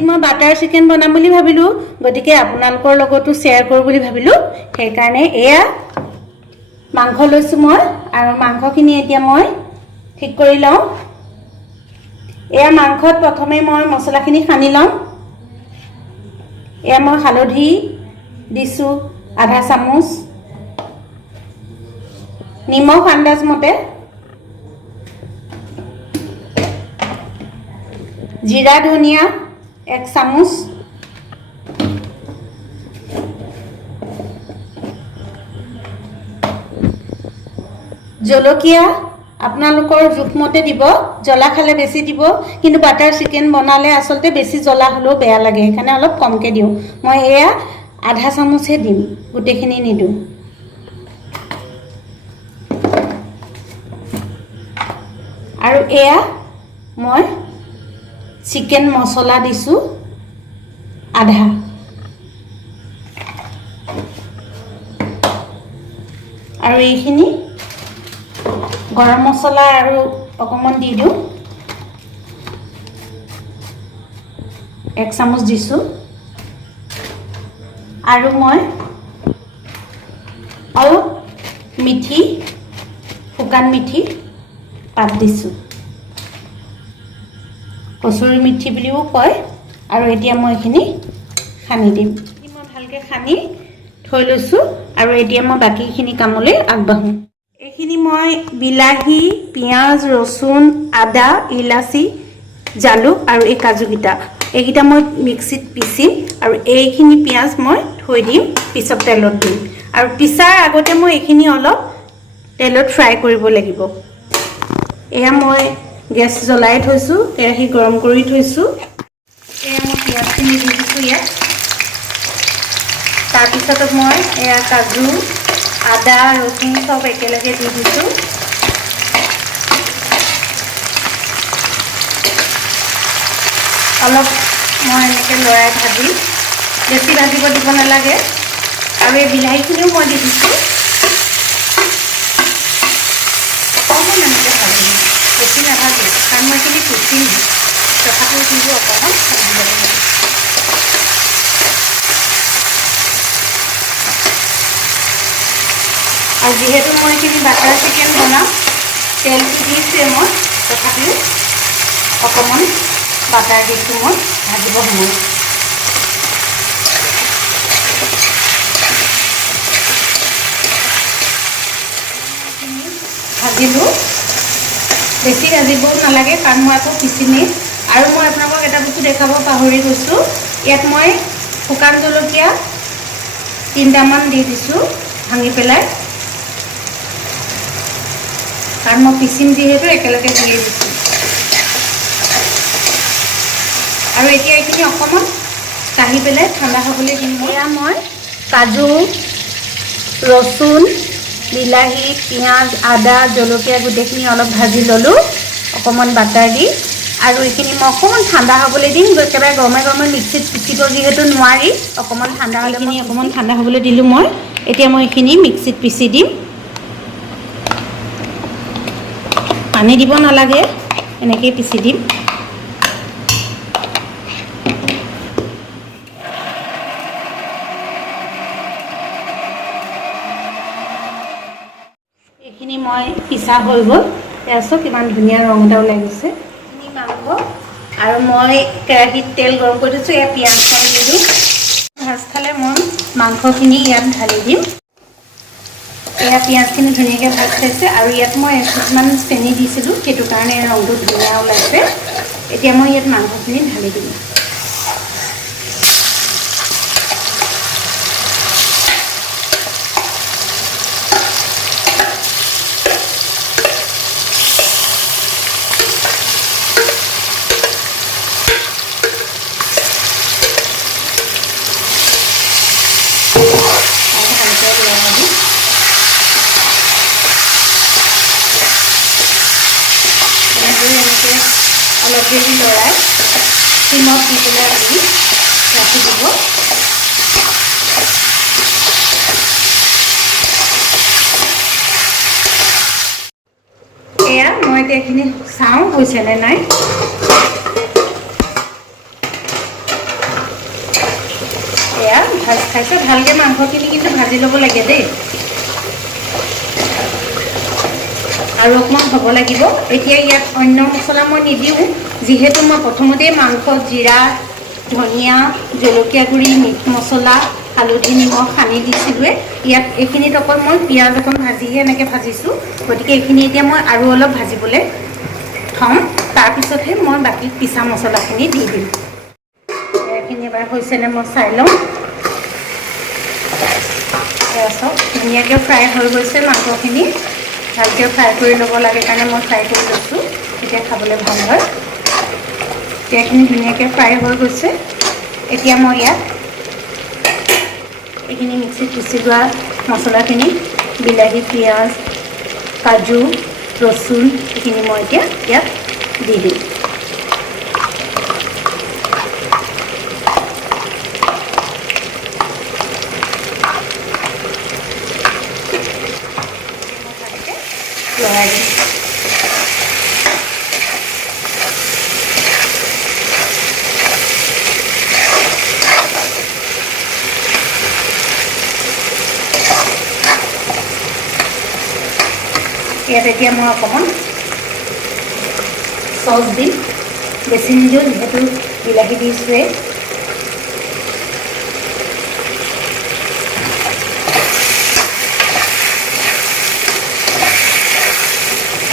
আজি মই butter chicken বনাম বুলি ভাবিলো গতিকে আপোনালোকৰ লগতো শেয়াৰ কৰো বুলি ভাবিলো সেই কাৰণে এয়া মাংস লৈছো মই আৰু মাংসখিনি এতিয়া মই ঠিক কৰি লওঁ এয়া মাংসত প্ৰথমে মই মছলাখিনি সানি লম এয়া মই হালধি দিছো আধা চামুচ নিমখ আন্দাজ মতে জিৰা ধনিয়া 1 চামুচ জলকীয়া আপোনালোকৰ জোখমতে দিব জ্বলা খালে বেছি দিব কিন্তু বাটাৰ চিকেন বনালে আসলতে বেছি জ্বলা হলেও বেয়া লাগে সেইকাৰণে অলপ কমকে দিও মই এয়া আধা চামুচে দিম গুটেখিনি নিদু আৰু এয়া মই চিকেন মছলা দিছো আধা আৰু এইখিনি গৰম মছলা আৰু অকমান দি দিও 1 চামুচ দিছো আৰু মই অলপ মিঠি শুকান মিঠি পাত দিছো কচুৰি মিঠি বুলিও কয় আৰু এতিয়া মই এখিনি খানি দিম মই ভালকে খানি থৈ লৈছো আৰু এতিয়া মই বাকিখিনি কামলৈ আগবাঢ়ো এইখিনি মই বিলাহী পিয়াজ ৰসুন আদা ইলাচি জালুক আৰু এই কাজুগিটা এইগিটা মই মিক্সিত পিচিম আৰু এইখিনি পিয়াজ মই থৈ দিম পিছত তেলত দিম আৰু পিছাৰ আগতে মই এইখিনি অলপ তেলত ফ্ৰাই কৰিব লাগিব এয়া মই গেছ জ্বলাই থৈছো কেৰাহী গৰম কৰি থৈছো এয়া মই পিয়াজখিনি দি দিছো ইয়াত তাৰ পিছত মই এয়া কাজু আদা ৰসুন সব একেলগে দি দিছো অলপ মই এনেকৈ লৰাই ভাজি বেছি ভাজিব দিব নালাগে আৰু এই বিলাহীখিনিও মই দি দিছো অকণমান এনেকৈ ভাজিম বেছি নাভাজিম কাৰণ মই এইখিনি কুচিম তথাপিও কিন্তু অকণমান ভাজিব লাগিব আৰু যিহেতু মই এইখিনি বাটাৰ চিকেন বনাম তেল দিছে মই তথাপিও অকণমান বাটাৰ দিছো মই ভাজিব সময় ভাজিলো বেছি ভাজিবও নালাগে কাৰণ মই আকৌ পিচিমেই আৰু মই আপোনালোকক এটা বস্তু দেখাব পাহৰি গৈছো ইয়াত মই শুকান জলকীয়া 3টামান দি দিছো ভাঙি পেলাই কাৰণ মই পিচিম যিহেতু একেলগে দিয়ে দিছো আৰু এতিয়া এইখিনি অকণমান কাঢ়ি পেলাই ঠাণ্ডা হ'বলৈ দিম এয়া মই কাজু ৰসুন বিলাহী পিঁয়াজ আদা জলকীয়া গোটেইখিনি অলপ ভাজি ল'লোঁ অকণমান বাটাৰ দি আৰু এইখিনি মই অকণমান ঠাণ্ডা হ'বলৈ দিম একেবাৰে গৰমে গৰমে মিক্সিত পিচিব যিহেতু নোৱাৰি অকণমান ঠাণ্ডা হ'লেখিনি অকণমান ঠাণ্ডা হ'বলৈ দিলোঁ মই এতিয়া মই এইখিনি মিক্সিত পিচি দিম পানী দিব নালাগে এনেকৈ পিচি দিম এইখিনি মই পিছা হৈ গ'ল এয়া চাওক কিমান ধুনীয়া ৰং এটা ওলাই গৈছে এইখিনি মাংস আৰু মই কেৰাহীত তেল গৰম কৰি দিছোঁ এয়া পিঁয়াজখন দি দিওঁ ভাজ খালে মই মাংসখিনি ইয়াত ঢালি দিম এয়া পিঁয়াজখিনি ধুনীয়াকৈ ভাজ খাইছে আৰু ইয়াত মই কিছুমান চেনি দিছিলোঁ সেইটো কাৰণে ৰংটো ধুনীয়া ওলাইছে এতিয়া মই ইয়াত মাংসখিনি ঢালি দিম অলপ দেৰি লৰাই চিমত দি পেলাই আপুনি ৰাখি দিব এয়া মই এতিয়া এইখিনি চাওঁ হৈছেনে নাই ভাজ খাইছে ভালকৈ মাংসখিনি কিন্তু ভাজি ল'ব লাগে দেই আৰু অকণমান হ'ব লাগিব এতিয়া ইয়াত অন্য মছলা মই নিদিওঁ যিহেতু মই প্ৰথমতেই মাংস জিৰা ধনিয়া জলকীয়া গুড়ি মিট মছলা হালধি নিমখ সানি দিছিলোঁৱে ইয়াত এইখিনিত অকল মই পিঁয়াজ অকণ ভাজিহে এনেকৈ ভাজিছোঁ গতিকে এইখিনি এতিয়া মই আৰু অলপ ভাজিবলৈ থ'ম তাৰপিছতহে মই বাকী পিছা মছলাখিনি দি দিম এইখিনি এবাৰ হৈছেনে মই চাই লওঁ চব ধুনীয়াকৈ ফ্ৰাই হৈ গৈছে মাংসখিনি ভালকৈ ফ্ৰাই কৰি ল'ব লাগে কাৰণে মই ফ্ৰাই কৰি লৈছোঁ তেতিয়া খাবলৈ ভাল হয় এইখিনি ধুনীয়াকৈ ফ্ৰাই হৈ গৈছে এতিয়া মই ইয়াত এইখিনি মিক্সিত পিচি লোৱা মছলাখিনি বিলাহী পিঁয়াজ কাজু ৰচুন এইখিনি মই এতিয়া ইয়াত দি দিম লৰাই দিম ইয়াত এতিয়া মই অকণমান চচ দিম বেছি নিদিওঁ যিহেতু বিলাহী দিছোঁৱে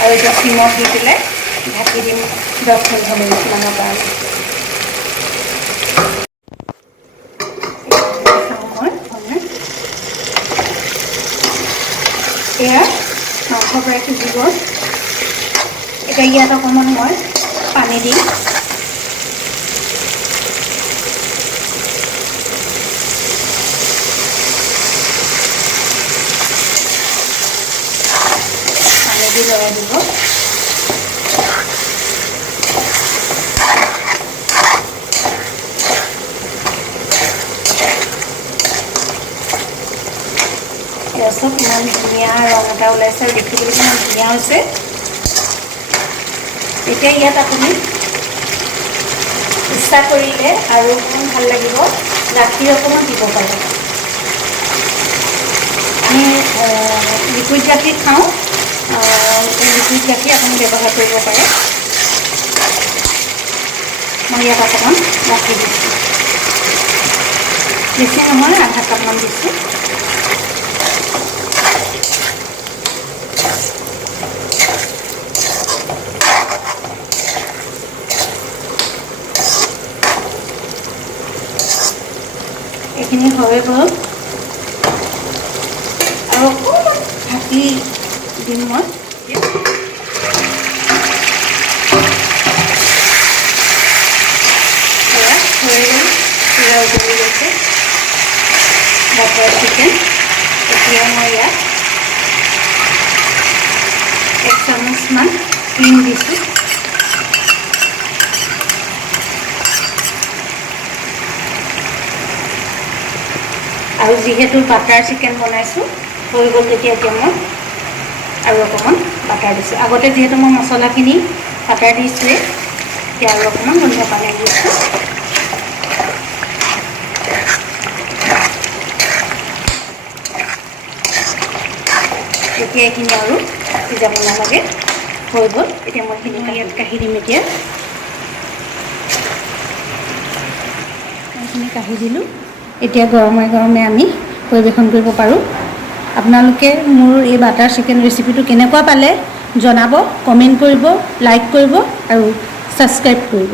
আৰু এতিয়া চিমত দি পেলাই ঢাকি দিম 10-15 মিনিটমানৰ কাৰণে এয়া মাংস প্ৰায় সিজি গ'ল এতিয়া ইয়াত অকণমান মই পানী দিম পানী দি লৰাই দিব চব ইমান ধুনীয়া ৰং এটা ওলাইছে আৰু দেখিবলৈ ইমান ধুনীয়া হৈছে এতিয়া ইয়াত আপুনি ইচ্ছা কৰিলে আৰু অকণমান ভাল লাগিব গাখীৰ অকণমান দিব পাৰে আমি লিকুইড গাখীৰ খাওঁ লিকুইড গাখীৰ আপুনি ব্যৱহাৰ কৰিব পাৰে মই ইয়াত অকণমান গাখীৰ দিছোঁ বেছি নহয় আধা কাপমান দিছোঁ এইখিনি হৈ গ'ল আৰু অকণমান ঢাকি দিম মই হৈ গ'ল পূৰা উতলি গৈছে বাটাৰ চিকেন এতিয়া মই ইয়াত 1 চামুচমান ক্ৰীম দিছোঁ আৰু যিহেতু বাটাৰ চিকেন বনাইছোঁ হৈ গ'ল তেতিয়া এতিয়া মই আৰু অকণমান বাটাৰ দিছোঁ আগতে যিহেতু মই মছলাখিনি বাটাৰ দিছোঁৱে এতিয়া আৰু অকণমান গোন্ধ পানী দিছোঁ এতিয়া এইখিনি আৰু সিজাব নালাগে হৈ গ'ল এতিয়া মই এইখিনি ইয়াত কাঢ়ি দিম এতিয়া এইখিনি কাঢ়ি দিলোঁ এতিয়া গৰমে গৰমে আমি পৰিৱেশন কৰিব পাৰোঁ আপোনালোকে মোৰ এই বাটাৰ চিকেন ৰেচিপিটো কেনেকুৱা পালে জনাব কমেণ্ট কৰিব লাইক কৰিব আৰু ছাবস্ক্ৰাইব কৰিব